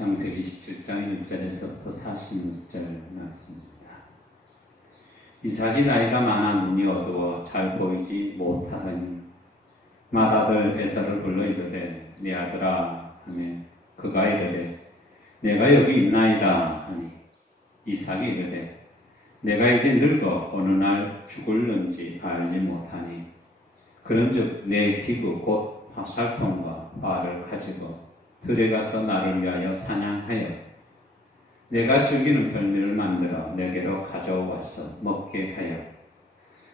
창세기 17장 1절에서부터 46절 나왔습니다. 이삭이 나이가 많아 눈이 어두워 잘 보이지 못하더니 맏아들 에서를 불러 이르되 네 아들아 하며 그가 이르되 내가 여기 있나이다 하니 이삭이 이르되 내가 이제 늙어 어느 날 죽을는지 알지 못하니 그런즉 내 기구 곧 화살통과 활을 가지고 들에 가서 나를 위하여 사냥하여 내가 즐기는 별미를 만들어 내게로 가져와서 먹게 하여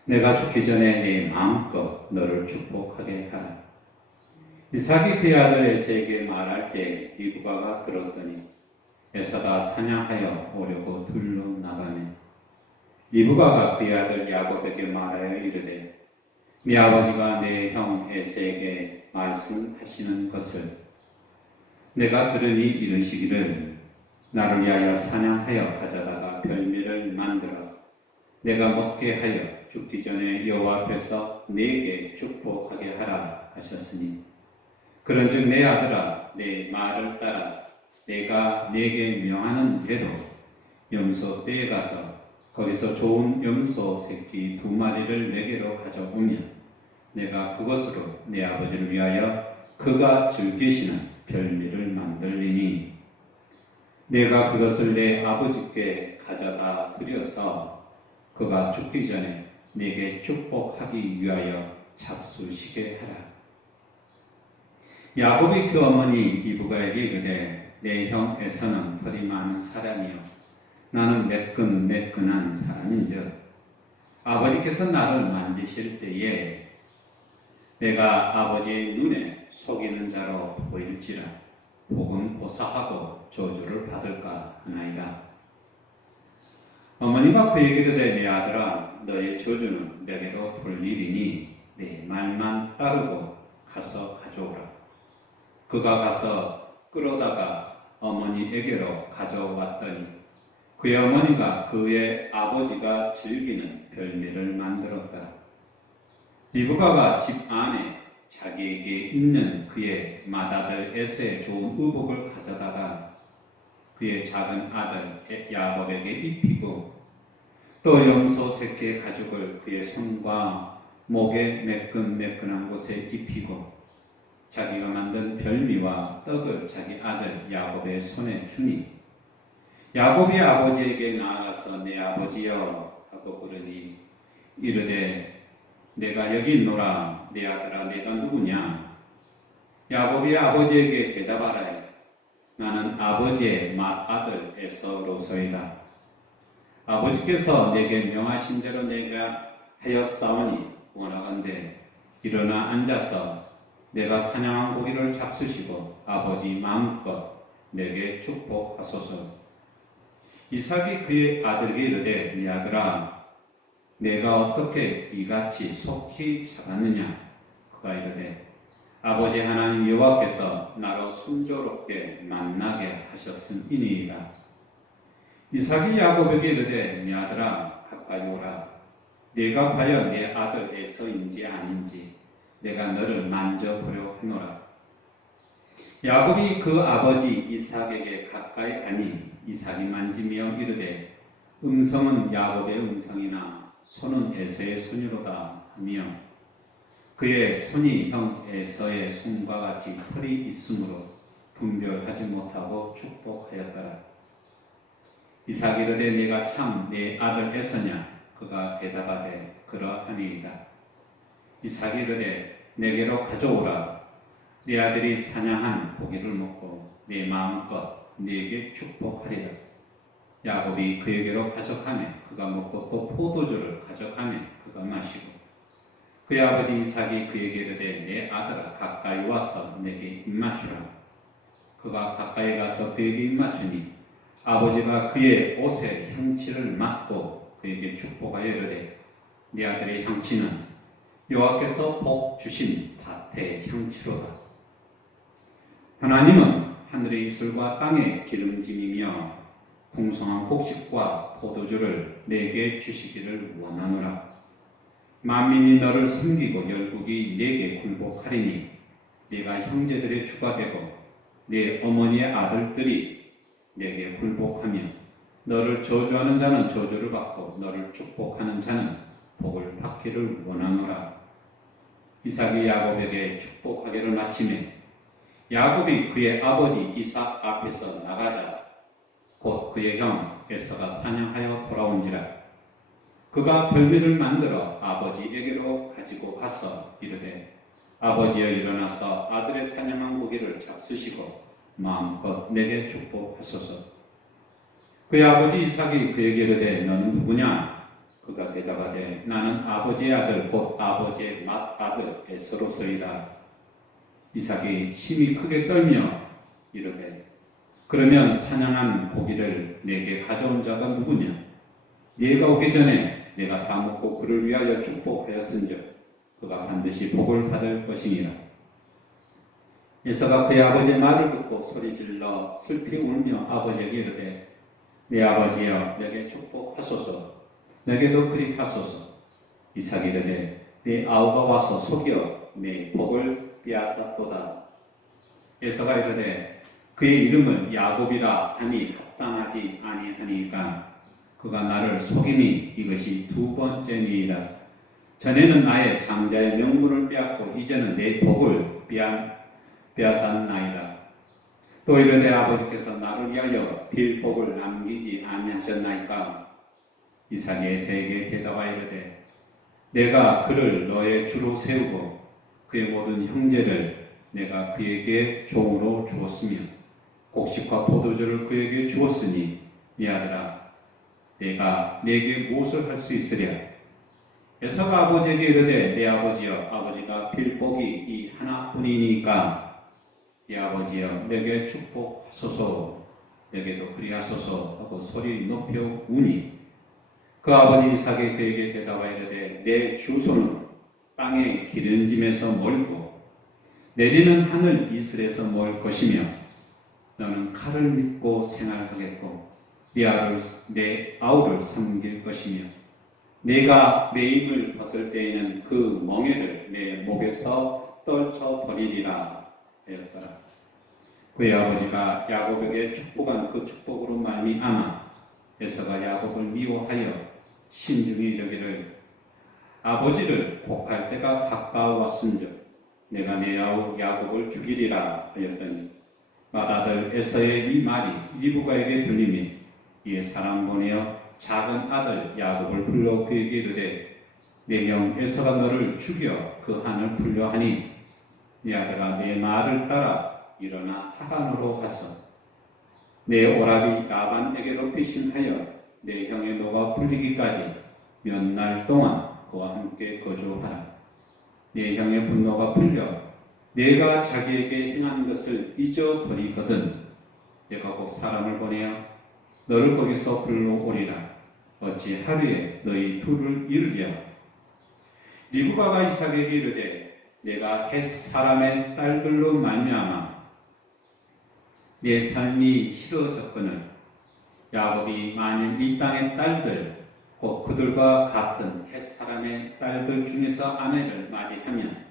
내가 죽기 전에 내 마음껏 너를 축복하게 하라. 이삭이 그의 아들 에서에게 말할 때 리브가가 들었더니 에서가 사냥하여 오려고 들로 나가매 리브가가 그의 아들 야곱에게 말하여 이르되 네 아버지가 내 형 에서에게 말씀하시는 것을 내가 들으니 이르시기를 나를 위하여 사냥하여 가져다가 별미를 만들어 내가 먹게 하여 죽기 전에 여호와 앞에서 네게 축복하게 하라 하셨으니 그런즉 내 아들아 내 말을 따라 내가 네게 명하는 대로 염소 떼에 가서 거기서 좋은 염소 새끼 2마리를 내게로 가져오면 내가 그것으로 내 아버지를 위하여 그가 즐기시는 별미를 만들리니 내가 그것을 내 아버지께 가져다 드려서 그가 죽기 전에 내게 축복하기 위하여 잡수시게 하라. 야곱이 그 어머니 리브가에게 이르되 내 형 에서는 털이 많은 사람이요 나는 매끈매끈한 사람인즉 아버지께서 나를 만지실 때에 내가 아버지의 눈에 속이는 자로 보일지라 복은 고사하고 저주를 받을까 하나이다. 어머니가 그에게 이르되 내 아들아 너의 저주는 내게로 돌리리니 내 말만 따르고 가서 가져오라. 그가 가서 끌어다가 어머니에게로 가져왔더니 그의 어머니가 그의 아버지가 즐기는 별미를 만들었더라. 리브가가 집 안에 자기에게 있는 그의 맏아들 에서의 좋은 의복을 가져다가 그의 작은 아들 야곱에게 입히고 또 염소 새끼의 가죽을 그의 손과 목에 매끈매끈한 곳에 입히고 자기가 만든 별미와 떡을 자기 아들 야곱의 손에 주니 야곱이 아버지에게 나아가서 내 아버지여 하고 부르니 이르되 내가 여기 있노라. 내 아들아 내가 누구냐? 야곱이 아버지에게 대답하라. 나는 아버지의 맏아들 에서로소이다. 아버지께서 내게 명하신 대로 내가 하였사오니 원하건대 일어나 앉아서 내가 사냥한 고기를 잡수시고 아버지 마음껏 내게 축복하소서. 이삭이 그의 아들에게 이르되 네 아들아 내가 어떻게 이같이 속히 자랐느냐? 그가 이르되 아버지 하나님 여호와께서 나로 순조롭게 만나게 하셨음이니이다. 이삭이 야곱에게 이르되 네 아들아 가까이 오라. 네가 과연 내 아들 에서인지 아닌지 내가 너를 만져보려 하노라. 야곱이 그 아버지 이삭에게 가까이 가니 이삭이 만지며 이르되 음성은 야곱의 음성이나 손은 에서의 손이로다 하며 그의 손이 형 에서의 손과 같이 털이 있으므로 분별하지 못하고 축복하였더라. 이삭이 이르되 네가 참 내 아들 에서냐? 그가 대답하되 그러하니이다. 이삭이 이르되 내게로 가져오라. 네 아들이 사냥한 고기를 먹고 내 마음껏 네게 축복하리라. 야곱이 그에게로 가져가매 그가 먹고 또 포도주를 가져가매 그가 마시고 그의 아버지 이삭이 그에게 이르되 내 아들아 가까이 와서 내게 입맞추라. 그가 가까이 가서 그에게 입맞추니 아버지가 그의 옷에 향취를 맡고 그에게 축복하여 이르되 네 아들의 향취는 여호와께서 복 주신 밭의 향취로다. 하나님은 하늘의 이슬과 땅의 기름짐이며 풍성한 곡식과 포도주를 내게 주시기를 원하노라. 만민이 너를 섬기고 열국이 내게 굴복하리니 네가 형제들의 주가 되고 네 어머니의 아들들이 내게 굴복하며 너를 저주하는 자는 저주를 받고 너를 축복하는 자는 복을 받기를 원하노라. 이삭이 야곱에게 축복하기를 마치매 야곱이 그의 아버지 이삭 앞에서 나가자 곧 그의 형 에서가 사냥하여 돌아온지라. 그가 별미를 만들어 아버지에게로 가지고 가서 이르되 아버지여 일어나서 아들의 사냥한 고기를 잡수시고 마음껏 내게 축복하소서. 그의 아버지 이삭이 그에게 이르되 너는 누구냐? 그가 대답하되 나는 아버지의 아들 곧 아버지의 맏아들 에서로소이다. 이삭이 심히 크게 떨며 이르되 그러면 사냥한 고기를 내게 가져온 자가 누구냐? 네가 오기 전에 내가 다 먹고 그를 위하여 축복하였은즉 그가 반드시 복을 받을 것이니라. 에서가 그의 아버지의 말을 듣고 소리질러 슬피 울며 아버지에게 이르되 내 아버지여 내게 축복하소서. 내게도 그리 하소서. 이삭이 이르되 네 아우가 와서 속여 내 복을 빼앗았도다. 에서가 이르되 그의 이름을 야곱이라 하니 합당하지 아니하니까 그가 나를 속임이 이것이 두 번째니이다. 전에는 나의 장자의 명분을 빼앗고 이제는 내 복을 빼앗았나이다. 또 이르되 아버지께서 나를 위하여 빌 복을 남기지 아니하셨나이까. 이삭이 에서에게 대답하여 이르되 내가 그를 너의 주로 세우고 그의 모든 형제를 내가 그에게 종으로 주었으며 곡식과 포도주를 그에게 주었으니 네 아들아 내가 내게 무엇을 할 수 있으랴. 에서가 아버지에게 이르되 내 아버지여 아버지가 빌 복이 이 하나뿐이니까 네 아버지여 내게 축복하소서. 내게도 그리하소서 하고 소리 높여 우니 그 아버지 이삭이 그에게 대답하여 이르되 내 주소는 땅의 기름짐에서 멀고 내리는 하늘 이슬에서 멀 것이며 너는 칼을 믿고 생활하겠고 내 아우를 섬길 것이며 내가 내 입을 벗을 때에는 그 멍에를 내 목에서 떨쳐버리리라 하였더라. 그의 아버지가 야곱에게 축복한 그 축복으로 말미암아 에서가 야곱을 미워하여 신중히 이르기를 아버지를 곡할 때가 가까웠은즉 내가 내 아우 야곱을 죽이리라 하였더니 맏아들 에서의 이 말이 리브가에게 들리매 이에 사람 보내어 작은 아들 야곱을 불러 그에게 이르되 내 형 에서가 너를 죽여 그 한을 풀려 하니 네 아들아 내 말을 따라 일어나 하란으로 가서 내 오라비 라반에게로 피신하여 내 형의 노가 풀리기까지 몇 날 동안 그와 함께 거주하라. 내 형의 분노가 풀려 내가 자기에게 행한 것을 잊어버리거든 내가 곧 사람을 보내어 너를 거기서 불러오리라. 어찌 하루에 너희 둘을 이루랴. 리브가가 이삭에게 이르되 내가 헷 사람의 딸들로 말미암아 내 삶이 싫어졌거늘 야곱이 만일 이 땅의 딸들 곧 그들과 같은 헷 사람의 딸들 중에서 아내를 맞이하면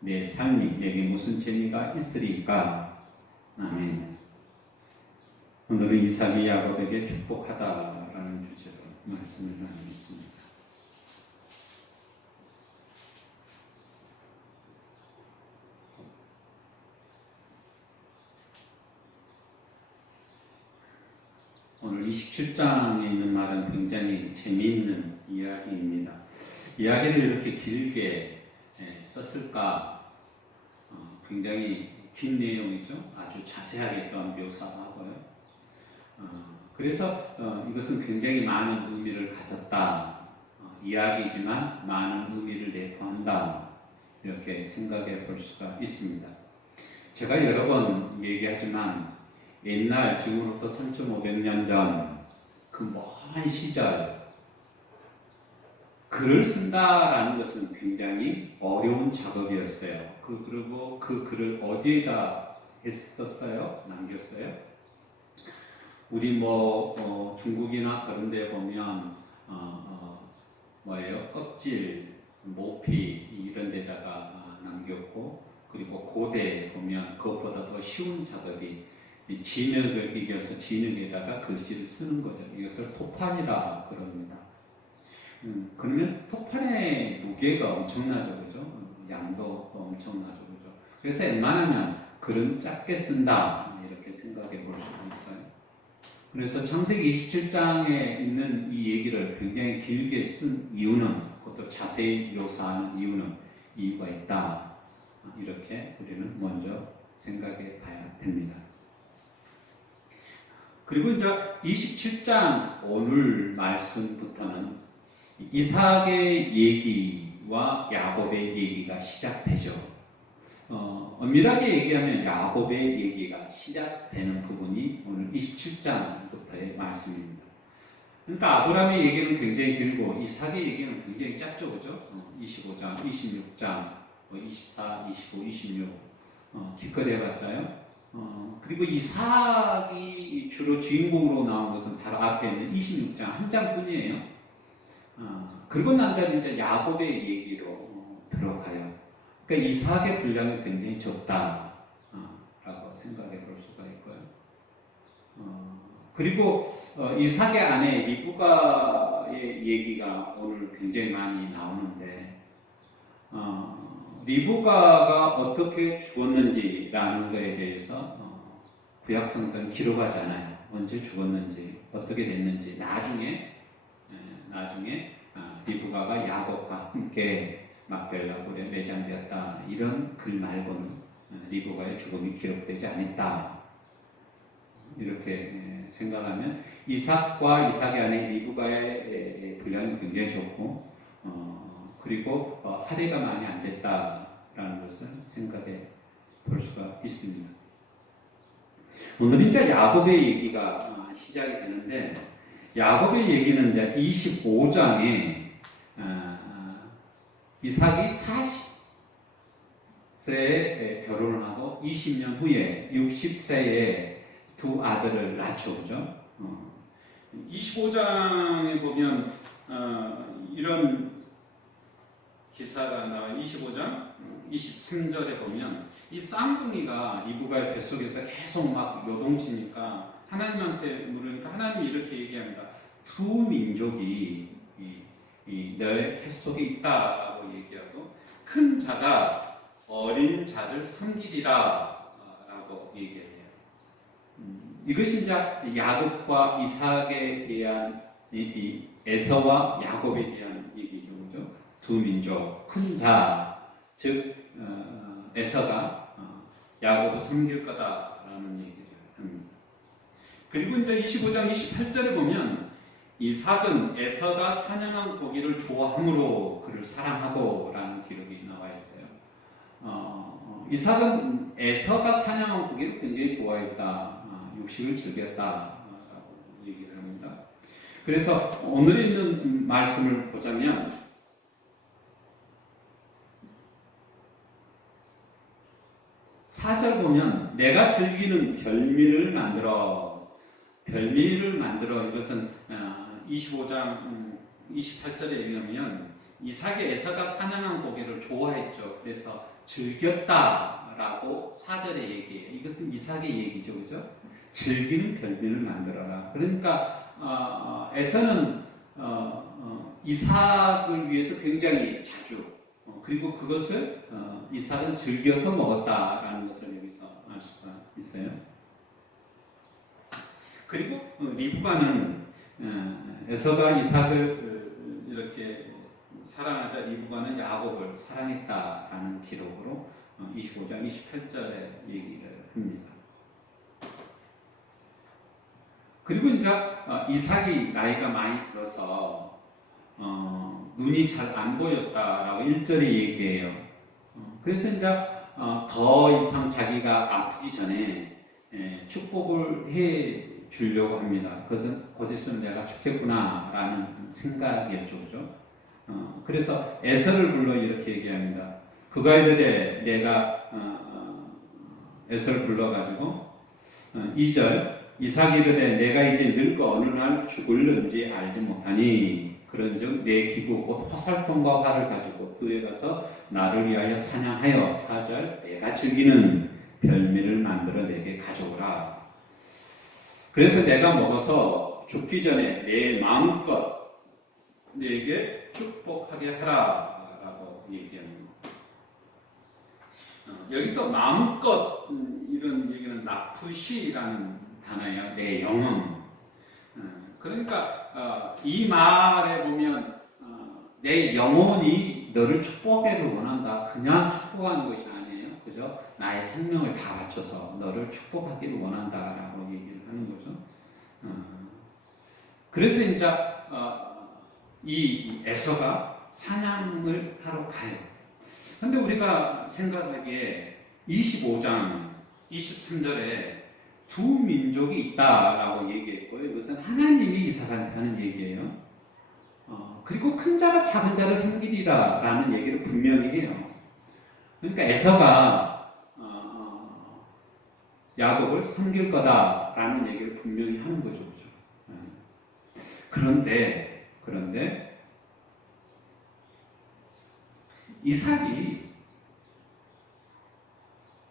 내 삶이 내게 무슨 재미가 있으리까. 아멘. 오늘은 이삭이 야곱에게 축복하다라는 주제로 말씀을 나누겠습니다. 오늘 27장에 있는 말은 굉장히 재미있는 이야기입니다. 이야기를 이렇게 길게 썼을까? 굉장히 긴 내용이죠. 아주 자세하게 또한 묘사도 하고요. 그래서 이것은 굉장히 많은 의미를 가졌다. 이야기지만 많은 의미를 내포한다. 이렇게 생각해 볼 수가 있습니다. 제가 여러 번 얘기하지만 옛날 지금으로부터 3,500년 전 그 먼 시절 글을 쓴다라는 것은 굉장히 어려운 작업이었어요. 그리고 그 글을 어디에다 했었어요? 남겼어요? 우리 중국이나 그런 데 보면 껍질, 모피 이런 데다가 남겼고 그리고 고대에 보면 그것보다 더 쉬운 작업이 이 진흙을 이겨서 진흙에다가 글씨를 쓰는 거죠. 이것을 토판이라 그럽니다. 그러면 토판의 무게가 엄청나죠, 그죠? 양도 엄청나죠, 그죠? 그래서 웬만하면 글은 작게 쓴다 이렇게 생각해 볼 수 있어요. 그래서 창세기 27장에 있는 이 얘기를 굉장히 길게 쓴 이유는, 그것도 자세히 묘사하는 이유가 있다. 이렇게 우리는 먼저 생각해 봐야 됩니다. 그리고 이제 27장 오늘 말씀부터는 이삭의 얘기와 야곱의 얘기가 시작되죠. 엄밀하게 얘기하면 야곱의 얘기가 시작되는 부분이 오늘 27장부터의 말씀입니다. 그러니까 아브라함의 얘기는 굉장히 길고 이삭의 얘기는 굉장히 짧죠, 그죠? 25장, 26장, 24, 25, 26 기껏 해봤자요. 그리고 이삭이 주로 주인공으로 나온 것은 바로 앞에 있는 26장 한 장뿐이에요. 그리고 난 다음에 이제 야곱의 얘기로 들어가요. 그러니까 이삭의 분량이 굉장히 적다라고 생각해 볼 수가 있고요. 그리고 이삭의 아내 리브가의 얘기가 오늘 굉장히 많이 나오는데, 리브가가 어떻게 죽었는지라는 것에 대해서 구약 성서는 기록하지 않아요. 언제 죽었는지, 어떻게 됐는지. 나중에 리브가가 야곱과 함께 막벨라굴에 매장되었다, 이런 글 말고는 리브가의 죽음이 기록되지 않았다. 이렇게 생각하면 이삭과 이삭의 아내 리브가의 분량이 굉장히 적고, 그리고 할애가 많이 안 됐다라는 것을 생각해 볼 수가 있습니다. 오늘 이제 야곱의 얘기가 시작이 되는데, 야곱의 얘기는 이제 25장에 이삭이 40세에 결혼을 하고 20년 후에 60세에 두 아들을 낳죠, 그죠? 25장에 보면 이런 기사가 나와요. 25장 23절에 보면 이 쌍둥이가 리브가의 뱃속에서 계속 막 요동치니까 하나님한테 물으니까 하나님이 이렇게 얘기합니다. 두 민족이 너의 뱃속에 있다라고 얘기하고, 큰 자가 어린 자를 섬기리라 라고 얘기해요. 이것이 이제 야곱과 이삭에 대한 얘기, 에서와 야곱에 대한 얘기죠, 그죠? 두 민족, 큰 자, 즉 에서가 야곱을 섬길 거다라는 얘기를 합니다. 그리고 이제 25장 28절에 보면 이삭은 에서가 사냥한 고기를 좋아함으로 그를 사랑하고 라는 기록이 나와 있어요. 이삭은 에서가 사냥한 고기를 굉장히 좋아했다, 육식을 즐겼다라고 얘기를 합니다. 그래서 오늘 있는 말씀을 보자면 4절 보면 내가 즐기는 별미를 만들어, 이것은 25장 28절에 의하면 이삭의 에서가 사냥한 고기를 좋아했죠. 그래서 즐겼다라고 4절에 얘기해요. 이것은 이삭의 얘기죠, 그죠? 즐기는 별미를 만들어라. 그러니까 에서는 이삭을 위해서 굉장히 자주, 그리고 그것을 이삭은 즐겨서 먹었다라는 것을 여기서 알 수가 있어요. 그리고 리브가는 에서가 이삭을 이렇게 사랑하자 리브가는 야곱을 사랑했다라는 기록으로 25장 28절에 얘기를 합니다. 그리고 이제 이삭이 나이가 많이 들어서 눈이 잘 안 보였다라고 1절에 얘기해요. 그래서 이제 더 이상 자기가 아프기 전에 축복을 해 주려고 합니다. 그것은 곧 있으면 내가 죽겠구나라는 생각이었죠, 그죠? 그래서 에서를 불러 이렇게 얘기합니다. 그가 이르되 내가 에서를 불러가지고 2절 이삭이 이르되 내가 이제 늙어 어느 날 죽을는지 알지 못하니 그런즉 내 기구 곧 화살통과 활을 가지고 들에 가서 나를 위하여 사냥하여 4절 내가 즐기는 별미를 만들어 내게 가져오라. 그래서 내가 먹어서 죽기 전에 내 마음껏 내게 축복하게 하라 라고 얘기합니다. 여기서 마음껏 이런 얘기는 나프시라는 단어예요. 내 영혼. 그러니까 이 말에 보면 내 영혼이 너를 축복하기를 원한다. 그냥 축복하는 것이 아니에요. 그죠? 나의 생명을 다 바쳐서 너를 축복하기를 원한다라고 얘기를 하는 거죠. 그래서 이제 이 에서가 사냥을 하러 가요. 근데 우리가 생각하기에 25장 23절에 두 민족이 있다라고 얘기했고요. 이것은 하나님이 이삭한테 하는 얘기예요. 그리고 큰 자가 작은 자를 섬기리라 라는 얘기를 분명히 해요. 그러니까 에서가 야곱을 섬길 거다라는 얘기를 분명히 하는 거죠. 그런데 이삭이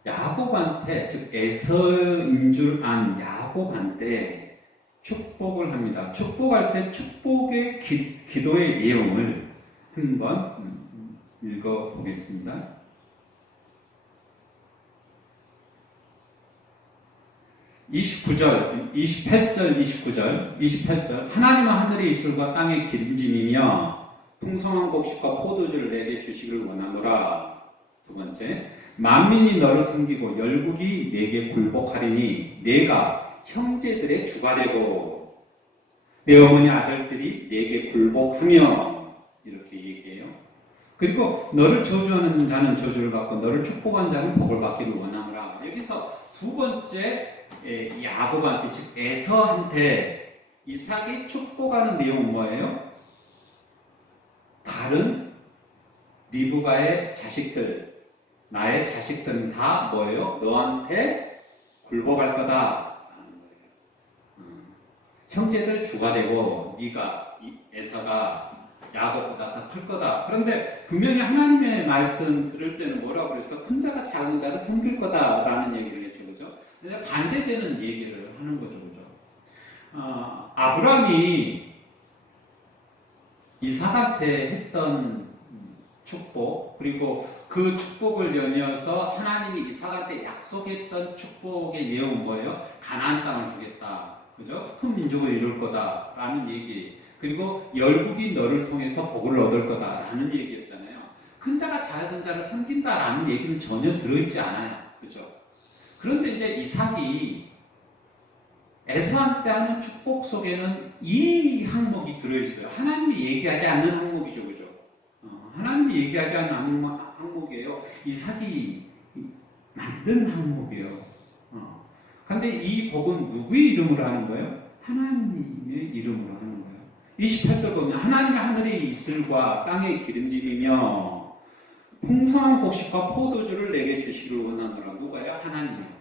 야곱한테, 즉 에서인 줄 안 야곱한테 축복을 합니다. 축복할 때 축복의 기도의 내용을 한번 읽어보겠습니다. 28절, 28절. 하나님은 하늘의 이슬과 땅의 기름짐이며 풍성한 곡식과 포도주를 내게 주시기를 원하노라. 두 번째, 만민이 너를 섬기고 열국이 내게 굴복하리니 내가 형제들의 주가 되고 내 어머니 아들들이 내게 굴복하며, 이렇게 얘기해요. 그리고 너를 저주하는 자는 저주를 받고 너를 축복한 자는 복을 받기를 원하노라. 여기서 두 번째 야곱한테, 즉 에서한테 이삭이 축복하는 내용은 뭐예요? 다른 리브가의 자식들, 나의 자식들은 다 뭐예요? 너한테 굴복할 거다. 형제들 주가 되고 네가 에서가 야곱보다 더 클 거다. 그런데 분명히 하나님의 말씀 들을 때는 뭐라고 그랬어? 큰 자가 작은 자를 섬길 거다라는 얘기를 했죠, 그죠? 근데 반대되는 얘기를 하는 거죠, 그죠? 아브라함이 이삭한테 했던 축복, 그리고 그 축복을 연이어서 하나님이 이삭한테 약속했던 축복의 내용은 뭐예요? 가나안 땅을 주겠다, 그죠? 큰 민족을 이룰 거다라는 얘기. 그리고 열국이 너를 통해서 복을 얻을 거다라는 얘기였잖아요. 큰 자가 작은 자를 섬긴다라는 얘기는 전혀 들어있지 않아요, 그죠? 그런데 이제 이삭이 에서한테 하는 축복 속에는 이 항목이 들어있어요. 하나님이 얘기하지 않는 항목이죠, 그죠? 하나님이 얘기하지 않는 항목이에요. 이삭이 만든 항목이에요. 근데 이 복은 누구의 이름으로 하는 거예요? 하나님의 이름으로 하는 거예요. 28절 보면 하나님의 하늘의 이슬과 땅의 기름짐이며 풍성한 곡식과 포도주를 내게 주시기를 원하노라. 누가요? 하나님이요.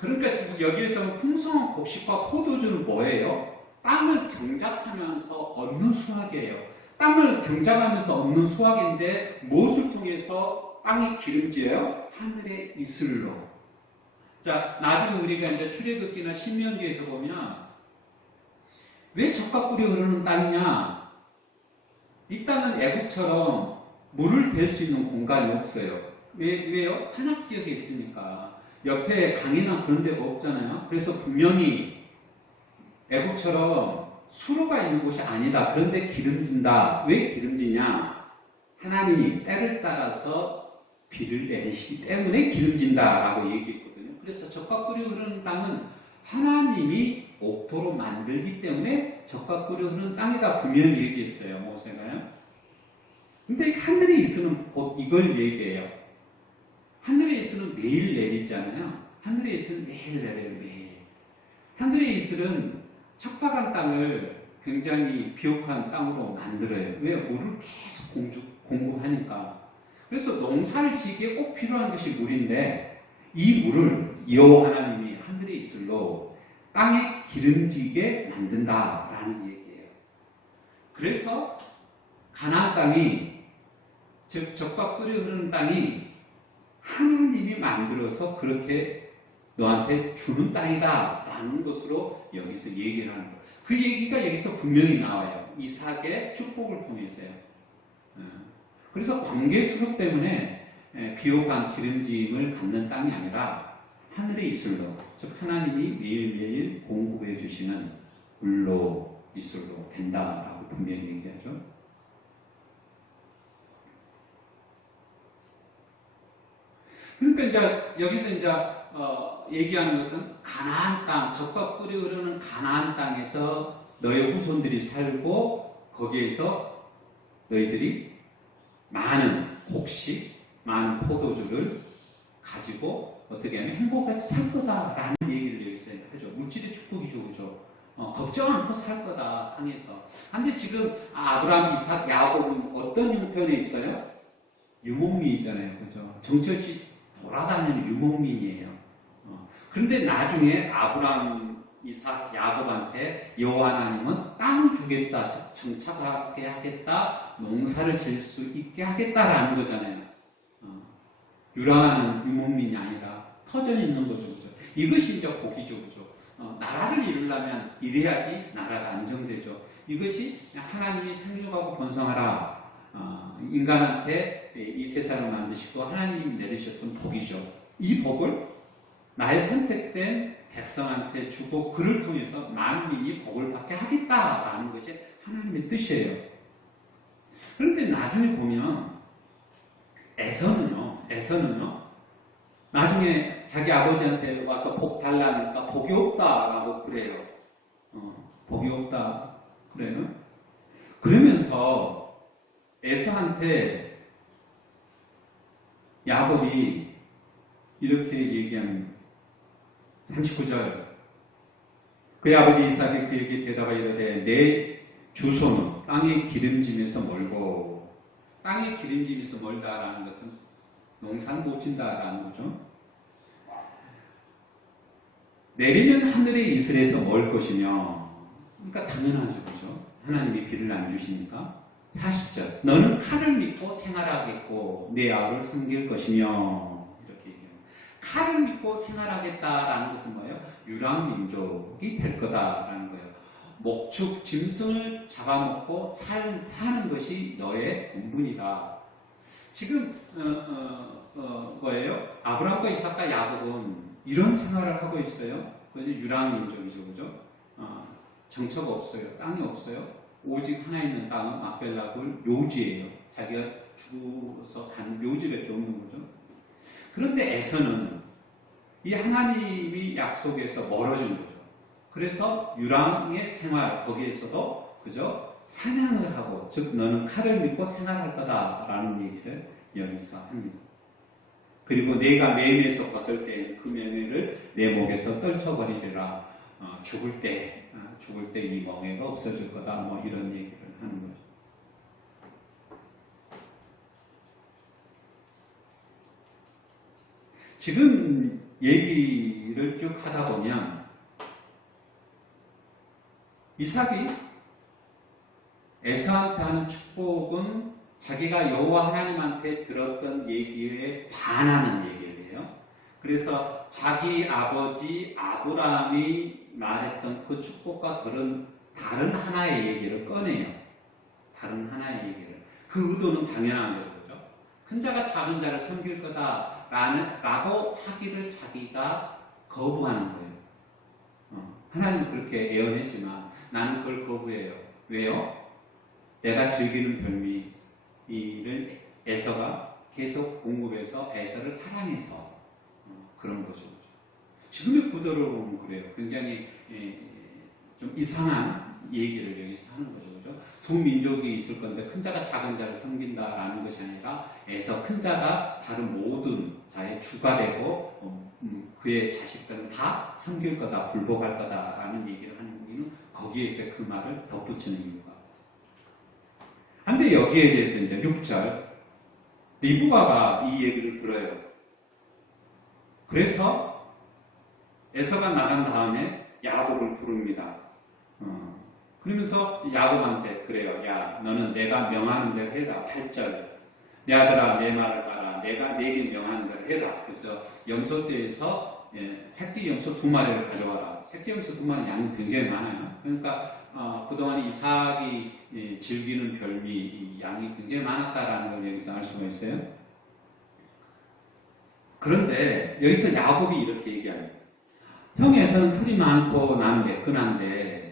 그러니까 지금 여기에서 풍성한 곡식과 포도주는 뭐예요? 땅을 경작하면서 얻는 수확이에요. 땅을 경작하면서 얻는 수확인데 무엇을 통해서 땅이 기름지어요? 하늘의 이슬로. 자, 나중에 우리가 이제 출애굽기나 신명기에서 보면 왜 젖과 꿀이 흐르는 땅이냐? 이 땅은 애국처럼 물을 댈 수 있는 공간이 없어요. 왜요? 산악 지역에 있으니까. 옆에 강이나 그런 데가 없잖아요. 그래서 분명히 애국처럼 수로가 있는 곳이 아니다. 그런데 기름진다. 왜 기름지냐? 하나님이 때를 따라서 비를 내리시기 때문에 기름진다라고 얘기했거든요. 그래서 젖과 꿀이 흐르는 땅은 하나님이 옥토로 만들기 때문에 젖과 꿀이 흐르는 땅이다. 분명히 얘기했어요, 모세가요. 근데 하늘의 이슬은 곧 이걸 얘기해요. 하늘의 이슬은 매일 내리잖아요. 하늘의 이슬은 매일 내려요, 매일. 하늘의 이슬은 척박한 땅을 굉장히 비옥한 땅으로 만들어요. 왜? 물을 계속 공급하니까. 그래서 농사를 지기에 꼭 필요한 것이 물인데 이 물을 여호와 하나님이 하늘의 이슬로 땅에 기름지게 만든다라는 얘기예요. 그래서 가나안 땅이, 즉 젖과 꿀이 흐르는 땅이 하나님이 만들어서 그렇게 너한테 주는 땅이다 라는 것으로 여기서 얘기를 하는 거예요. 그 얘기가 여기서 분명히 나와요. 이삭의 축복을 통해서요. 그래서 관계 수록 때문에 비옥한 기름짐을 갖는 땅이 아니라 하늘의 이슬로, 즉 하나님이 매일매일 공급해 주시는 물로 이슬로 된다라고 분명히 얘기하죠. 그러니까 이제 여기서 이제 얘기하는 것은 가나안 땅, 젖과 꿀이 흐르는 가나안 땅에서 너의 후손들이 살고 거기에서 너희들이 많은 곡식, 많은 포도주를 가지고 어떻게 하면 행복하게 살 거다라는 얘기를 여기서 하죠. 물질의 축복이죠, 그죠? 걱정 않고 살 거다 땅에서. 근데 지금 아브라함, 이삭, 야곱은 어떤 형편에 있어요? 유목민이잖아요, 그죠? 정처없이 돌아다니는 유목민이에요. 그런데 나중에 아브라함, 이삭, 야곱한테 여호와 하나님은 땅을 주겠다, 즉 정착하게 하겠다, 농사를 지을 수 있게 하겠다라는 거잖아요. 유랑하는 유목민이 아니라 터전 있는 거죠, 그죠? 이것이 이제 복이죠, 그죠? 나라를 이루려면 이래야지 나라가 안정되죠. 이것이 하나님이 생육하고 번성하라, 인간한테 이 세상을 만드시고 하나님이 내리셨던 복이죠. 이 복을 나의 선택된 백성한테 주고 그를 통해서 만민이 복을 받게 하겠다라는 것이 하나님의 뜻이에요. 그런데 나중에 보면 에서는요, 나중에 자기 아버지한테 와서 복 달라니까 복이 없다라고 그래요. 복이 없다 그래요. 그러면서 에서한테 야곱이 이렇게 얘기합니다. 39절. 그의 아버지 이삭이 그에게 대답하여 이르되 내 주소는 땅의 기름짐에서 멀고, 땅의 기름짐에서 멀다라는 것은 농사를 못 진다라는 거죠. 내리는 하늘의 이슬에서 멀 것이며, 그러니까 당연하죠, 그죠? 하나님이 비를 안 주시니까. 40절. 너는 칼을 믿고 생활하겠고 내 아우를 섬길 것이며, 칼을 믿고 생활하겠다라는 것은 뭐예요? 유랑민족이 될 거다라는 거예요. 목축, 짐승을 잡아먹고 사는 것이 너의 본분이다. 지금 뭐예요? 아브라함과 이삭과 야곱은 이런 생활을 하고 있어요. 유랑민족이죠, 그죠? 정처가 없어요. 땅이 없어요. 오직 하나 있는 땅은 막벨라굴 묘지예요. 자기가 죽어서 간 묘지밖에 없는 거죠. 그런데 에서는 이 하나님이 약속에서 멀어진 거죠. 그래서 유랑의 생활, 거기에서도 그저 사냥을 하고, 즉 너는 칼을 믿고 생활할 거다라는 얘기를 여기서 합니다. 그리고 내가 매매에서 벗을 때 그 매매를 내 목에서 떨쳐버리리라. 죽을 때 이 멍에가 없어질 거다. 뭐 이런 얘기를 하는 거죠. 지금 얘기를 쭉 하다 보면 이삭이 에서한테 하는 축복은 자기가 여호와 하나님한테 들었던 얘기에 반하는 얘기를 해요. 그래서 자기 아버지 아브라함이 말했던 그 축복과 다른 하나의 얘기를 꺼내요. 다른 하나의 얘기를. 그 의도는 당연한 거죠. 그죠? 큰 자가 작은 자를 섬길 거다 라고 하기를 자기가 거부하는 거예요. 하나님은 그렇게 예언했지만 나는 그걸 거부해요. 왜요? 내가 즐기는 별미를 에서가 계속 공급해서 에서를 사랑해서 그런 거죠. 지금의 구도를 보면 그래요. 굉장히 좀 이상한 얘기를 여기서 하는 거죠. 그죠? 두 민족이 있을 건데 큰 자가 작은 자를 섬긴다라는 것이 아니라 에서 큰 자가 다른 모든 자의 주가 되고 그의 자식들은 다 섬길 거다, 불복할 거다라는 얘기를 하는 이유는 거기에서 그 말을 덧붙이는 이유가. 그런데 여기에 대해서 이제 6절 리브가가 이 얘기를 들어요. 그래서 에서가 나간 다음에 야곱을 부릅니다. 그러면서 야곱한테 그래요. 야, 너는 내가 명하는 대로 해라. 8절. 내 아들아, 내 말을 봐라. 내가 내게 명하는 대로 해라. 그래서 염소떼에서 새끼 염소 2마리를 가져와라. 새끼 염소 2마리 양이 굉장히 많아요. 그러니까 그동안 이삭이 즐기는 별미 양이 굉장히 많았다라는 걸 여기서 알 수가 있어요. 그런데 여기서 야곱이 이렇게 얘기합니다. 형에서는 털이 많고 나는 매끈한데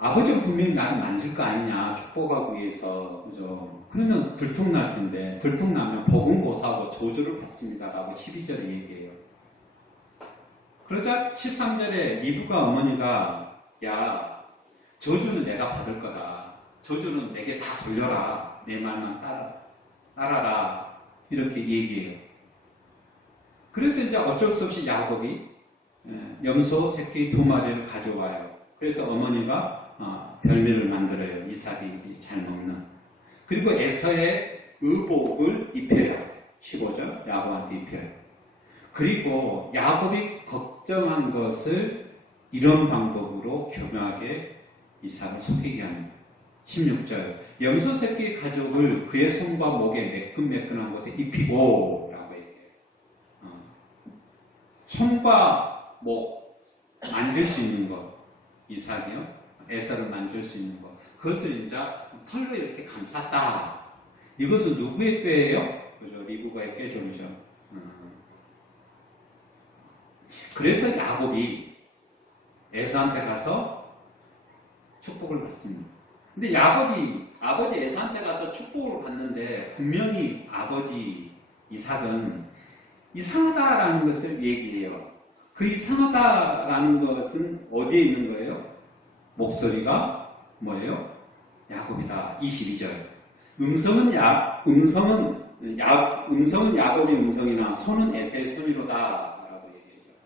아버지가 분명히 나를 만질 거 아니냐, 축복하기 위해서. 그죠? 그러면 들통날 텐데, 들통나면 복은 고사하고 저주를 받습니다라고 12절에 얘기해요. 그러자 13절에 리브가 어머니가, 야, 저주는 내가 받을 거다. 저주는 내게 다 돌려라. 내 말만 따라라. 이렇게 얘기해요. 그래서 이제 어쩔 수 없이 야곱이 염소 새끼 2마리를 가져와요. 그래서 어머니가 별미를 만들어요. 이삭이 잘 먹는. 그리고 에서의 의복을 입혀요. 15절 야곱한테 입혀요. 그리고 야곱이 걱정한 것을 이런 방법으로 교묘하게 이삭을 속이게 합니다. 16절 염소 새끼 가죽을 그의 손과 목에 매끈매끈한 곳에 입히고 라고 얘기해요. 손과 목 만질 수 있는 것, 이삭이요. 에서를 만질 수 있는 것. 그것을 이제 털로 이렇게 감쌌다. 이것은 누구의 꾀예요? 그죠? 리브가의 꾀죠. 그래서 야곱이 에서한테 가서 축복을 받습니다. 근데 야곱이 아버지 에서한테 가서 축복을 받는데 분명히 아버지 이삭은 이상하다라는 것을 얘기해요. 그 이상하다라는 것은 어디에 있는 거예요? 목소리가 뭐예요? 야곱이다. 22절. 음성은 야곱의 음성이나 손은 에서의 손이로다. 라고 얘기해요.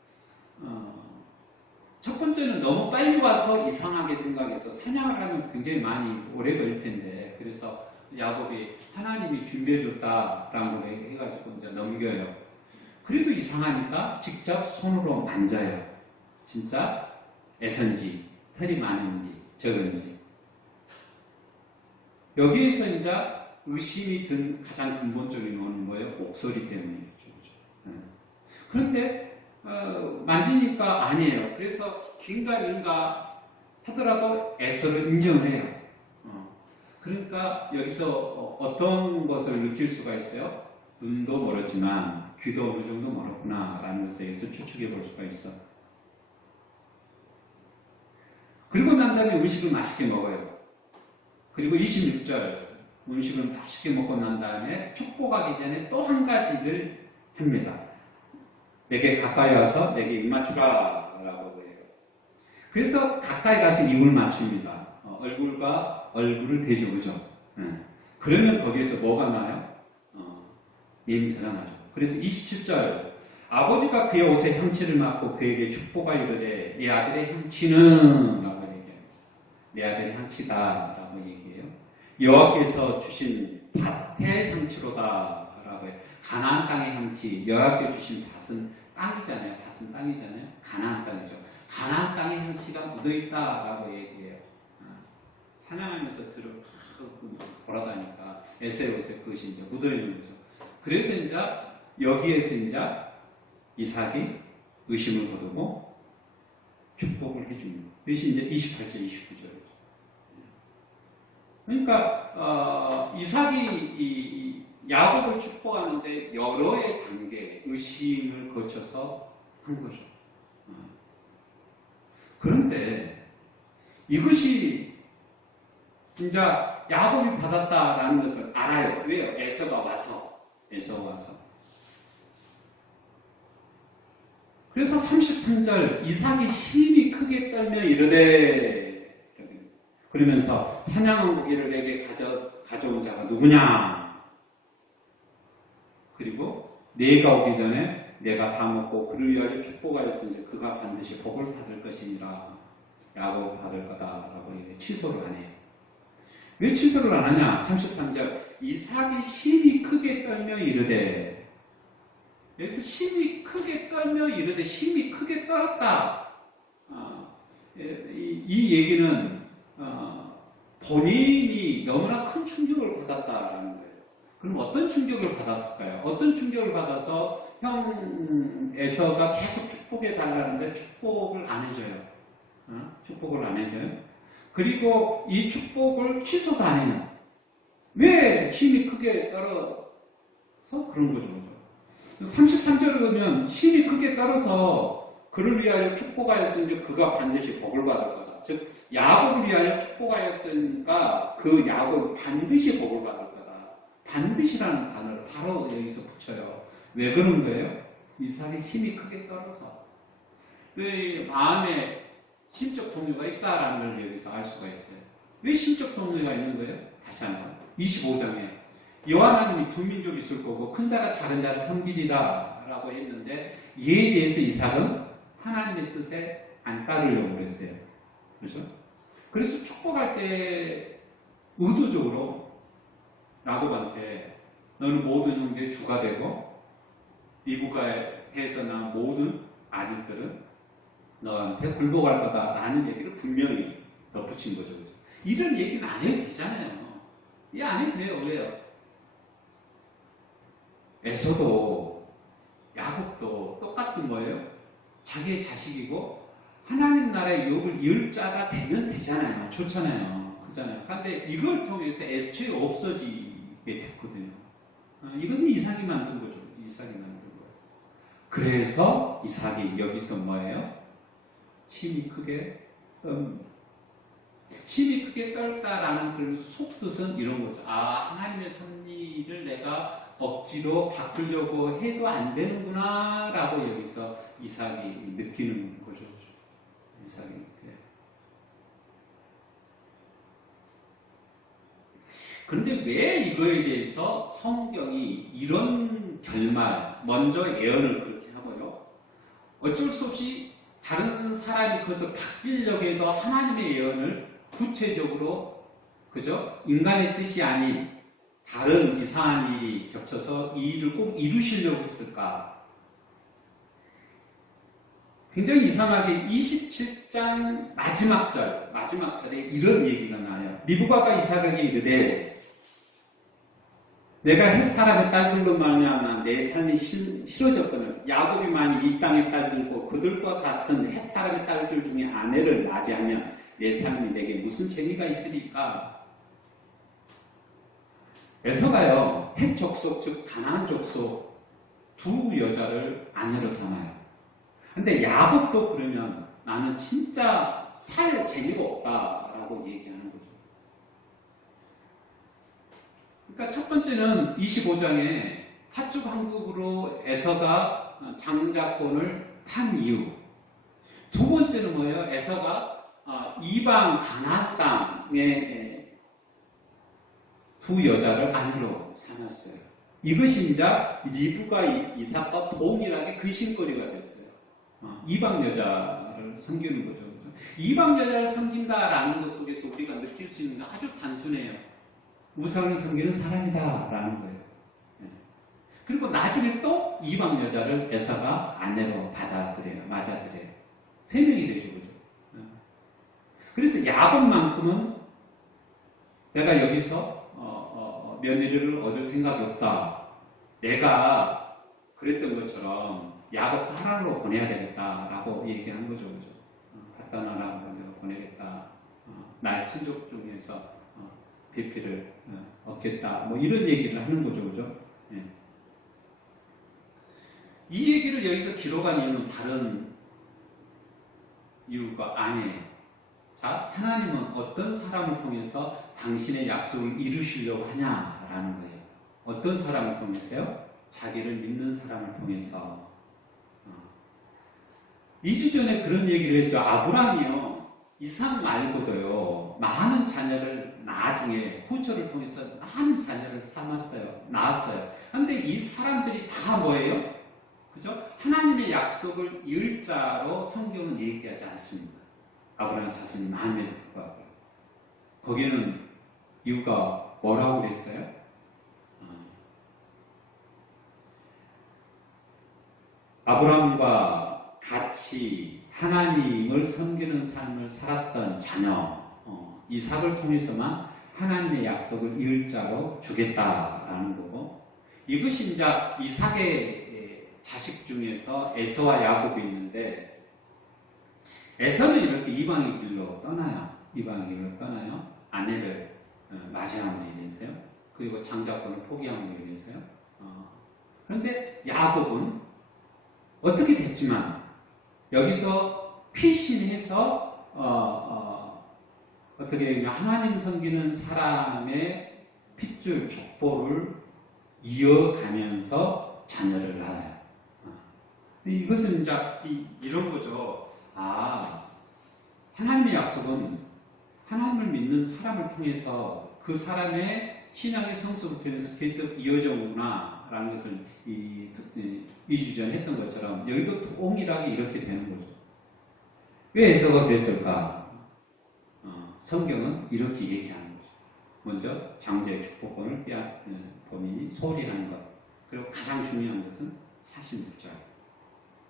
첫 번째는 너무 빨리 와서 이상하게 생각해서 사냥을 하면 굉장히 많이 오래 걸릴 텐데, 그래서 야곱이 하나님이 준비해줬다라는 걸 해가지고 이제 넘겨요. 그래도 이상하니까 직접 손으로 만져요. 진짜 에서인지, 털이 많은지, 적은지. 여기에서 이제 의심이 든 가장 근본적인 원인은 뭐예요? 목소리 때문이죠. 그런데 만지니까 아니에요. 그래서 긴가 민가 하더라도 에서를 인정을 해요. 그러니까 여기서 어떤 것을 느낄 수가 있어요? 눈도 멀었지만 귀도 어느 정도 멀었구나 라는 것에 의해서 추측해 볼 수가 있어. 그리고 난 다음에 음식을 맛있게 먹어요. 그리고 26절 음식을 맛있게 먹고 난 다음에 축복하기 전에 또 한 가지를 합니다. 내게 가까이 와서 내게 입 맞추라 라고 해요. 그래서 가까이 가서 입을 맞춥니다. 얼굴과 얼굴을 대줘보죠. 그러면 거기에서 뭐가 나요? 냄새가 나죠. 그래서 27절 아버지가 그의 옷에 향취를 맡고 그에게 축복하 이르되 내 아들의 향취는 라고 얘기해요. 내 아들의 향취다 라고 얘기해요. 여호와께서 주신 밭의 향취로다 라고 해요. 가나안 땅의 향취, 여호와께서 주신 밭은 땅이잖아요. 밭은 땅이잖아요. 가나안 땅이죠. 가나안 땅의 향취가 묻어있다 라고 얘기해요. 사냥하면서 돌아다니까 에서의 옷에 그것이 이제 묻어있는 거죠. 그래서 이제 여기에서 이제 이삭이 의심을 거두고 축복을 해줍니다. 이것이 이제 28절, 29절이죠. 그러니까 이삭이 야곱을 축복하는데 여러의 단계, 의심을 거쳐서 한 거죠. 그런데 이것이 이제 야곱이 받았다라는 것을 알아요. 왜요? 에서가 와서. 그래서 33절 이삭이 힘이 크게 떨며 이르되 그러면서 사냥한 고기를 내게 가져온 자가 누구냐? 그리고 내가 오기 전에 내가 다 먹고 그를 위하여 축복하였으니 그가 반드시 복을 받을 것이니라. 야곱을 받을 거다라고 취소를 안 해요. 왜 취소를 안 하냐? 33절 이삭이 힘이 크게 떨며 이르되 여기서 힘이 크게 떨며 이르되 힘이 크게 떨었다. 이 얘기는 본인이 너무나 큰 충격을 받았다라는 거예요. 그럼 어떤 충격을 받았을까요? 어떤 충격을 받아서 형 에서가 계속 축복해 달라는데 축복을 안 해줘요. 축복을 안 해줘요. 그리고 이 축복을 취소도 안 해요. 왜 힘이 크게 떨어서 그런 거죠. 33절을 보면 힘이 크게 떨어서 그를 위하여 축복하였으니 그가 반드시 복을 받을 거다. 즉 야곱을 위하여 축복하였으니까 그 야곱은 반드시 복을 받을 거다. 반드시라는 단어를 바로 여기서 붙여요. 왜 그런 거예요? 이삭이 힘이 크게 떨어서 그 마음에 심적 동요가 있다라는 걸 여기서 알 수가 있어요. 왜 심적 동요가 있는 거예요? 다시 한번 25장에 여호와 하나님이 두 민족이 있을 거고 큰 자가 작은 자를 섬기리라 라고 했는데 이에 대해서 이삭은 하나님의 뜻에 안 따르려고 그랬어요. 그렇죠? 그래서 축복할 때 의도적으로 야곱한테 너는 모든 형제의 주가 되고 리브가에서 난 모든 아들들은 너한테 굴복할 거다라는 얘기를 분명히 덧붙인 거죠. 그렇죠? 이런 얘기는 안 해도 되잖아요. 이 안 해도 돼요. 왜요? 에서도 야곱도 똑같은 거예요. 자기의 자식이고 하나님 나라의 유업을 이을 자가 되면 되잖아요. 좋잖아요. 그렇잖아요. 그런데 이걸 통해서 애초에 없어지게 됐거든요. 이건 이삭이 만든 거죠. 이삭이 만든 거예요. 그래서 이삭이 여기서 뭐예요? 힘이 크게 힘이 크게 떨다라는 그 속뜻은 이런 거죠. 하나님의 섭리를 내가 억지로 바꾸려고 해도 안 되는구나 라고 여기서 이삭이 느끼는 거죠. 이삭이. 그런데 왜 이거에 대해서 성경이 이런 결말, 먼저 예언을 그렇게 하고요. 어쩔 수 없이 다른 사람이 그것을 바뀌려고 해도 하나님의 예언을 구체적으로, 그죠? 인간의 뜻이 아닌 다른 이상한 일이 겹쳐서 이 일을 꼭 이루시려고 했을까? 굉장히 이상하게 27장 마지막 절에 이런 얘기가 나와요. 리브가가 이삭에게 이르되 내가 햇사람의 딸들로 말미암아 내 삶이 싫어졌거늘 야곱이 만일 이 땅의 딸들고 그들과 같은 햇사람의 딸들 중에 아내를 맞이하면 내 삶이 내게 무슨 재미가 있으리까? 에서가요 헷 족속 즉 가나안 족속 두 여자를 아내로 삼아요. 근데 야곱도 그러면 나는 진짜 살 재미가 없다라고 얘기하는 거죠. 그러니까 첫 번째는 25장에 팥죽 한국으로 에서가 장자권을 판 이유. 두 번째는 뭐예요? 에서가 이방 가나안 땅에 두 여자를 아내로 삼았어요. 이것이 이제 리브가 이삭과 동일하게 근심거리가 됐어요. 이방 여자를 섬기는 거죠. 이방 여자를 섬긴다라는 것 속에서 우리가 느낄 수 있는 게 아주 단순해요. 우상을 섬기는 사람이다라는 거예요. 그리고 나중에 또 이방 여자를 에서가 아내로 받아들여요. 맞아들여요. 세 명이 되죠. 그죠? 그래서 야곱만큼은 내가 여기서 며느리를 얻을 생각이 없다. 내가 그랬던 것처럼 야곱도 하나로 보내야 되겠다라고 얘기한 거죠. 그죠? 바다나라로 내가 보내겠다. 나의 친족 중에서 배필을 얻겠다. 뭐 이런 얘기를 하는 거죠. 그죠? 예. 이 얘기를 여기서 기록한 이유는 다른 이유가 아니에요. 자, 하나님은 어떤 사람을 통해서 당신의 약속을 이루시려고 하냐라는 거예요. 어떤 사람을 통해서요? 자기를 믿는 사람을 통해서. 2주 전에 그런 얘기를 했죠. 아브라함이요. 이삭 말고도요. 많은 자녀를 나중에 후처를 통해서 많은 자녀를 낳았어요. 그런데 이 사람들이 다 뭐예요? 그죠? 하나님의 약속을 이을 자로 성경은 얘기하지 않습니다. 아브라함 자손이 많음에도 불구하고. 거기에는 이유가 뭐라고 그랬어요? 아브라함과 같이 하나님을 섬기는 삶을 살았던 자녀, 이삭을 통해서만 하나님의 약속을 이을 자로 주겠다라는 거고, 이것이 이제 이삭의 자식 중에서 에서와 야곱이 있는데, 에서는 이렇게 이방의 길로 떠나요. 이방의 길로 떠나요. 아내를 맞이함으로 인해서요. 그리고 장자권을 포기함으로 인해서요. 그런데 야곱은 어떻게 됐지만 여기서 피신해서 어떻게 되냐면 하나님 섬기는 사람의 핏줄 족보를 이어가면서 자녀를 낳아요. 이것은 이제 이런 거죠. 하나님의 약속은 하나님을 믿는 사람을 통해서 그 사람의 신앙의 성숙을 통해서 계속 이어져 오구나 라는 것을 2주 전에 했던 것처럼 여기도 동일하게 이렇게 되는 거죠. 왜 에서가 그랬을까? 성경은 이렇게 얘기하는 거죠. 먼저 장자의 축복권을 본인이 소홀히 하는 것. 그리고 가장 중요한 것은 46절.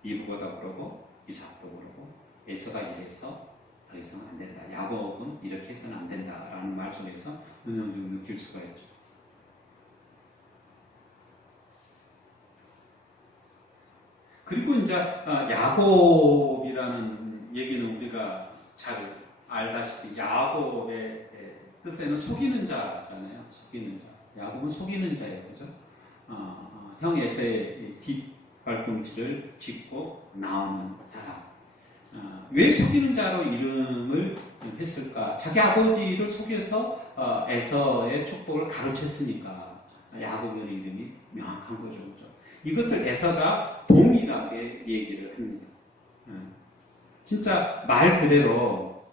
이브보다 그러고 이삭도 그러고 에서가 이래서 더 이상 안 된다. 야곱은 이렇게 해서는 안 된다라는 말 속에서 은연중에 느낄 수가 있죠. 그리고 이제 야곱이라는 얘기는 우리가 잘 알다시피 야곱의 뜻에는 속이는 자잖아요. 속이는 자. 야곱은 속이는 자예요. 그죠? 형 에서의 뒷발꿈치를 짚고 나오는 사람. 왜 속이는 자로 이름을 했을까? 자기 아버지를 속여서 에서의 축복을 가로챘으니까 야곱의 이름이 명확한 거죠. 그죠? 이것을 에서가 동일하게 얘기를 합니다. 진짜 말 그대로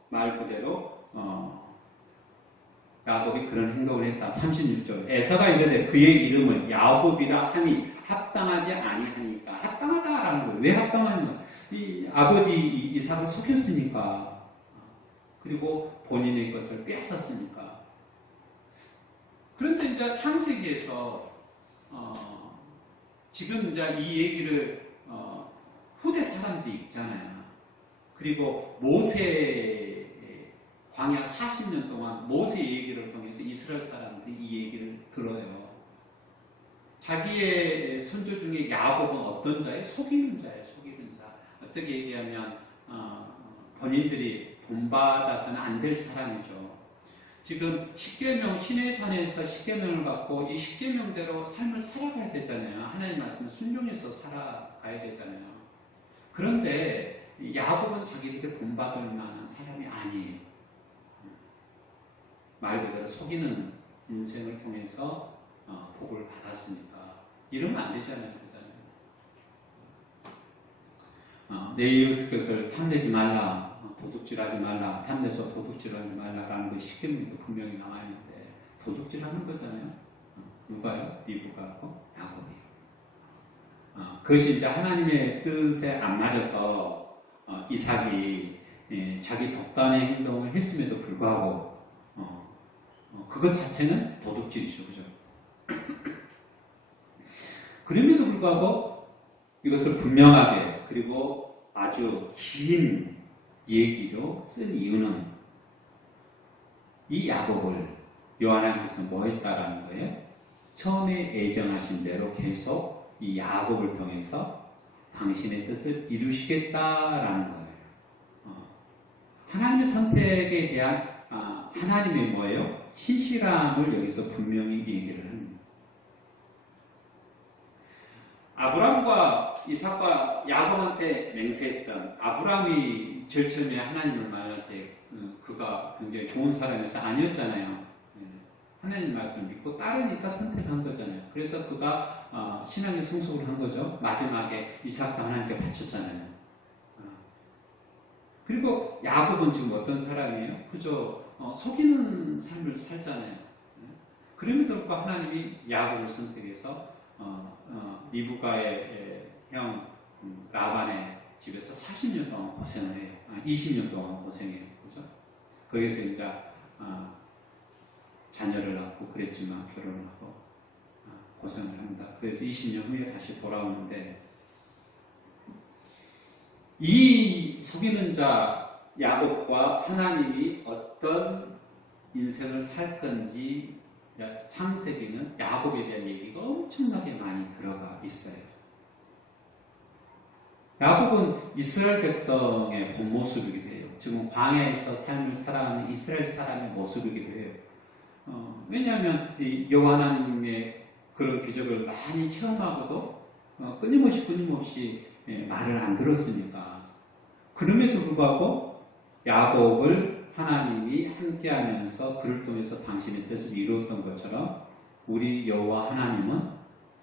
야곱이 그런 행동을 했다. 36절. 에서가 이르되 그의 이름을 야곱이라 하니 합당하지 아니하니까. 합당하다라는 거예요. 왜 합당하냐? 이 아버지 이삭을 속였으니까. 그리고 본인의 것을 뺏었으니까. 그런데 이제 창세기에서 지금 이제 이 얘기를 후대 사람들이 있잖아요. 그리고 모세 광야 40년 동안 모세 얘기를 통해서 이스라엘 사람들이 이 얘기를 들어요. 자기의 손주 중에 야곱은 어떤 자예요? 속이는 자예요. 속이는 자. 어떻게 얘기하면 본인들이 본받아서는 안 될 사람이죠. 지금 십계명 시내산에서 십계명을 받고 이 십계명대로 삶을 살아가야 되잖아요. 하나님 말씀을 순종해서 살아가야 되잖아요. 그런데 야곱은 자기에게 본받을 만한 사람이 아니에요. 말 그대로 속이는 인생을 통해서 복을 받았으니까 이러면 안 되잖아요. 내 이웃의 것을 탐내지 말라, 도둑질하지 말라, 탐내서 도둑질하지 말라라는 것이 십계명에도 분명히 나와 있는데 도둑질하는 거잖아요. 누가요? 리브가하고 야곱이요. 그것이 이제 하나님의 뜻에 안 맞아서 이삭이 자기 독단의 행동을 했음에도 불구하고 그것 자체는 도둑질이죠. 그죠? 그럼에도 불구하고 이것을 분명하게 그리고 아주 긴 얘기로 쓴 이유는 이 야곱을 요한하나님께서 뭐 했다라는 거예요? 처음에 예정하신 대로 계속 이 야곱을 통해서 당신의 뜻을 이루시겠다라는 거예요. 하나님의 선택에 대한 하나님의 뭐예요? 신실함을 여기서 분명히 얘기를 합니다. 아브람과 이삭과 야곱한테 맹세했던 아브람이 제일 처음에 하나님을 만날 때 그가 굉장히 좋은 사람이어서 아니었잖아요. 하나님 말씀을 믿고 따르니까 선택한 거잖아요. 그래서 그가 신앙의 성숙을 한 거죠. 마지막에 이삭도 하나님께 바쳤잖아요. 그리고 야곱은 지금 어떤 사람이에요? 그저 속이는 삶을 살잖아요. 그럼에도 불구하고 하나님이 야곱을 선택해서 리브가의 형 라반의 집에서 40년 동안 고생을 해요. 20년 동안 고생해요. 그죠? 거기서 이제 자녀를 낳고 그랬지만 결혼을 하고 고생을 합니다. 그래서 20년 후에 다시 돌아오는데 이 속이는 자 야곱과 하나님이 어떤 인생을 살 건지 창세기는 야곱에 대한 얘기가 엄청나게 많이 들어가 있어요. 야곱은 이스라엘 백성의 본 모습이기도 해요. 지금 광야에서 삶을 살아가는 이스라엘 사람의 모습이기도 해요. 왜냐하면 여호와 하나님의 그런 기적을 많이 체험하고도 끊임없이 말을 안 들었으니까. 그럼에도 불구하고 야곱을 하나님이 함께하면서 그를 통해서 당신의 뜻을 이루었던 것처럼 우리 여호와 하나님은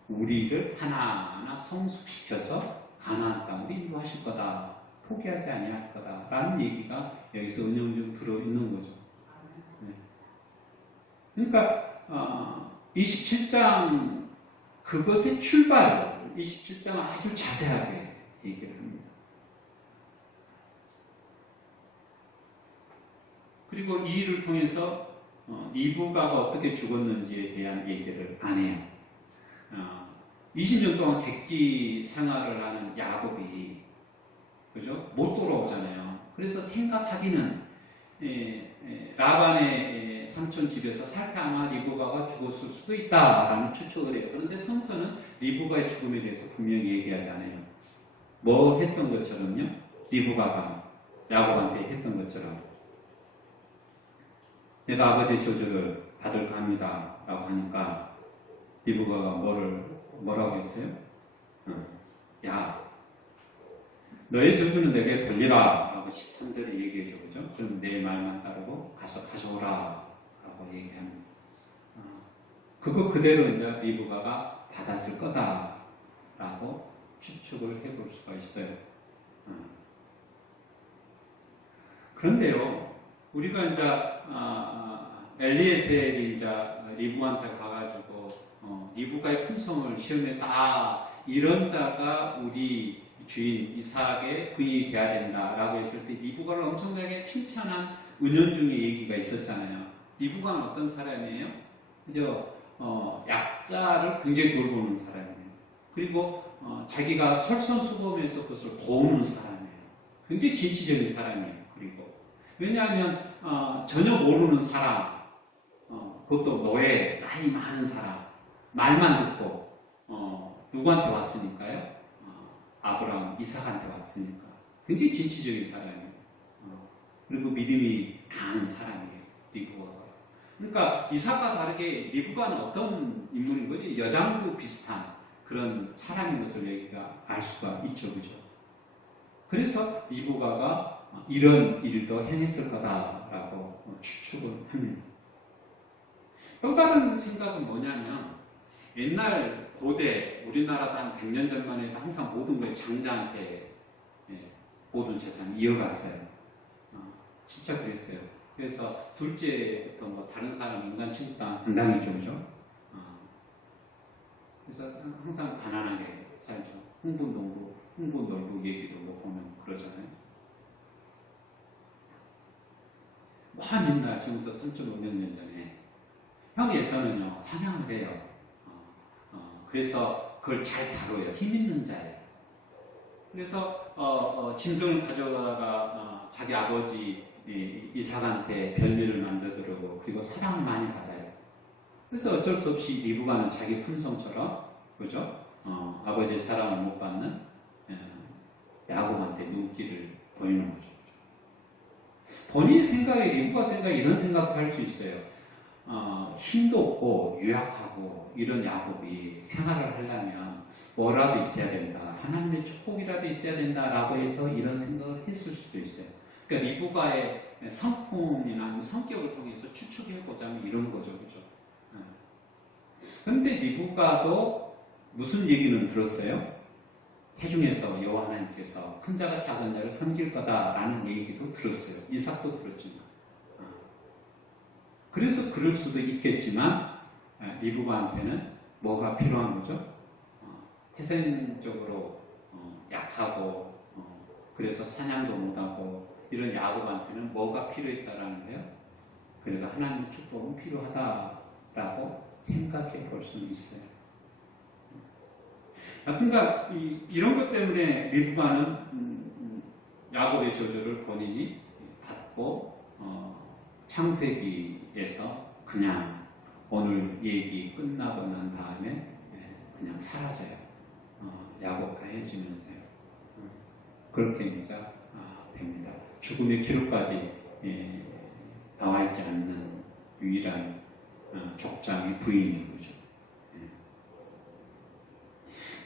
우리를 하나하나 성숙시켜서 가나안 땅을 인도하실 거다. 포기하지 아니할 거다. 라는 얘기가 여기서 은연중 들어있는 거죠. 네. 그러니까 27장 그것의 출발, 27장은 아주 자세하게 얘기를 합니다. 그리고 이 일을 통해서 리브가가 어떻게 죽었는지에 대한 얘기를 안 해요. 20년 동안 객기 생활을 하는 야곱이, 그죠? 못 돌아오잖아요. 그래서 생각하기는 라반의 삼촌 집에서 살 때 아마 리브가가 죽었을 수도 있다라는 추측을 해요. 그런데 성서는 리브가의 죽음에 대해서 분명히 얘기하지 않아요. 뭐 했던 것처럼요? 리브가가 야곱한테 했던 것처럼 내가 아버지의 저주를 받을까 합니다 라고 하니까 리브가가 뭐라고 했어요? 야, 너의 저주는 내게 돌리라 라고 13절에 얘기해줘. 그죠? 그럼 내 말만 따르고 가서 가져오라 라고 얘기합니다. 그거 그대로 이제 리브가가 받았을 거다 라고 추측을 해볼 수가 있어요. 그런데요, 우리가 이제 엘리에셀이 이제 리브가한테 가가지고 리브가의 품성을 시험해서 이런 자가 우리 주인 이삭의 부인이 돼야 된다라고 했을 때 리브가를 엄청나게 칭찬한 은연중의 얘기가 있었잖아요. 리브가는 어떤 사람이에요? 그죠? 약자를 굉장히 돌보는 사람이에요. 그리고 자기가 솔선수범해서 그것을 도우는 사람이에요. 굉장히 진취적인 사람이에요. 그리고 왜냐하면 전혀 모르는 사람, 그것도 노예, 나이 많은 사람, 말만 듣고 누구한테 왔으니까요? 아브라함, 이삭한테 왔으니까 굉장히 진취적인 사람이에요. 그리고 믿음이 강한 사람이에요. 리브가가. 그러니까 이삭과 다르게 리브가는 어떤 인물인 거지? 여장부 비슷한 그런 사람인 것을 여기가 알 수가 있죠. 그죠? 그래서 리브가가 이런 일도 행했을 거다라고 추측을 합니다. 또 다른 생각은 뭐냐면 옛날 고대 우리나라도 한 100년 전만 해도 항상 모든 걸 장자한테 모든 재산을 이어갔어요. 진짜 그랬어요. 그래서 둘째부터 뭐 다른 사람 인간 취급 안 당이죠. 그죠? 그래서 항상 가난하게 살죠. 흥분농부 얘기도 뭐 보면 그러잖아요. 먼 옛날 지금부터 3,500년 전에 형에서는요 사냥을 해요. 그래서 그걸 잘 다뤄요. 힘 있는 자예요. 그래서 짐승을 가져다가 자기 아버지 이삭한테 별미를 만들더라고. 그리고 사랑을 많이 받아요. 그래서 어쩔 수 없이 리브가는 자기 품성처럼, 그죠? 아버지의 사랑을 못 받는 야곱한테 눈길을 보이는 거죠. 본인 생각에, 리브가 생각에 이런 생각도 할 수 있어요. 힘도 없고 유약하고 이런 야곱이 생활을 하려면 뭐라도 있어야 된다. 하나님의 축복이라도 있어야 된다라고 해서 이런 생각을 했을 수도 있어요. 그러니까 리브가의 성품이나 성격을 통해서 추측해보자면 이런 거죠. 그죠? 그런데 리브가도 무슨 얘기는 들었어요? 태중에서 여호와 하나님께서 큰 자가 작은 자를 섬길 거다라는 얘기도 들었어요. 이삭도 들었지만. 그래서 그럴 수도 있겠지만 리브가한테는 뭐가 필요한 거죠? 태생적으로 약하고 그래서 사냥도 못하고 이런 야곱한테는 뭐가 필요했다라는 거예요? 그러니까 하나님의 축복은 필요하다라고 생각해 볼 수는 있어요. 하여튼가 이런 것 때문에 리브가는 야곱의 저주를 본인이 받고 창세기에서 그냥 오늘 얘기 끝나고 난 다음에 그냥 사라져요. 야곱과 헤어지면서요. 그렇게 이제 됩니다. 죽음의 기록까지 나와 있지 않는 유일한 족장의 부인인 거죠.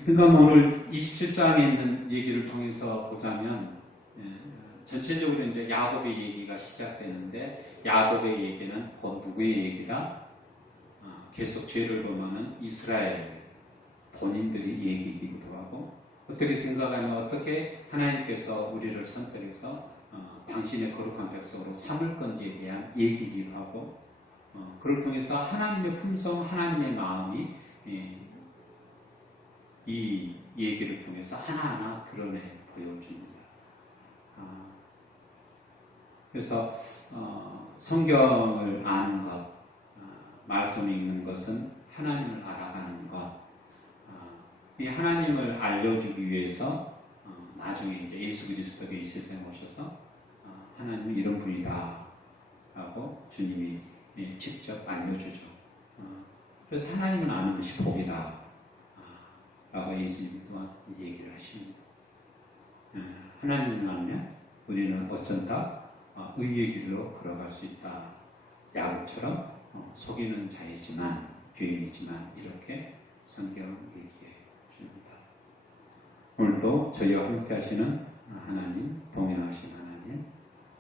그러니까 오늘 27장에 있는 얘기를 통해서 보자면 전체적으로 이제 야곱의 얘기가 시작되는데 야곱의 얘기는 누구의 얘기다? 계속 죄를 범하는 이스라엘 본인들의 얘기이기도 하고 어떻게 생각하면 어떻게 하나님께서 우리를 선택해서 당신의 거룩한 백성으로 삼을 건지에 대한 얘기이기도 하고 그걸 통해서 하나님의 품성, 하나님의 마음이 이 얘기를 통해서 하나하나 드러내 보여줍니다. 그래서 성경을 아는 것, 말씀 읽는 것은 하나님을 알아가는 것, 이 하나님을 알려주기 위해서 나중에 이제 예수 그리스도가 이 세상에 오셔서 하나님은 이런 분이다 라고 주님이 직접 알려주죠. 그래서 하나님을 아는 것이 복이다 라고 예수님이 또한 얘기를 하십니다. 하나님을 알면 우리는 어쩐다 의의 길로 걸어갈 수 있다. 야곱처럼 속이는 자이지만 죄인이지만 이렇게 성경은 얘기해 줍니다. 오늘도 저희와 함께 하시는 하나님, 동행하신 하나님,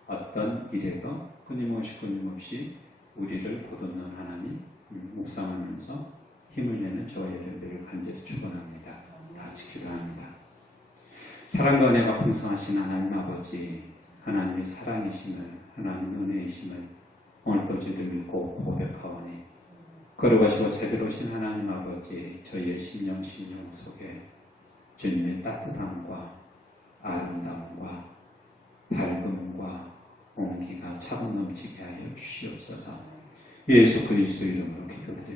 어떤 일에도 끊임없이 우리를 보듬는 하나님, 묵상하면서 힘을 내는 저와 여러분들을 간절히 축원합니다. 다 같이 기도합니다. 사랑과 은혜가 풍성하신 하나님 아버지, 하나님의 사랑이심을, 하나님의 은혜이심을 오늘도 저희들 믿고 고백하오니 거룩하시고 자비로우신 하나님 아버지, 저희의 심령 속에 주님의 따뜻함과 아름다움과 밝음과 온기가 차고 넘치게 하여 주시옵소서. 예수 그리스도 이름으로 기도드립니다.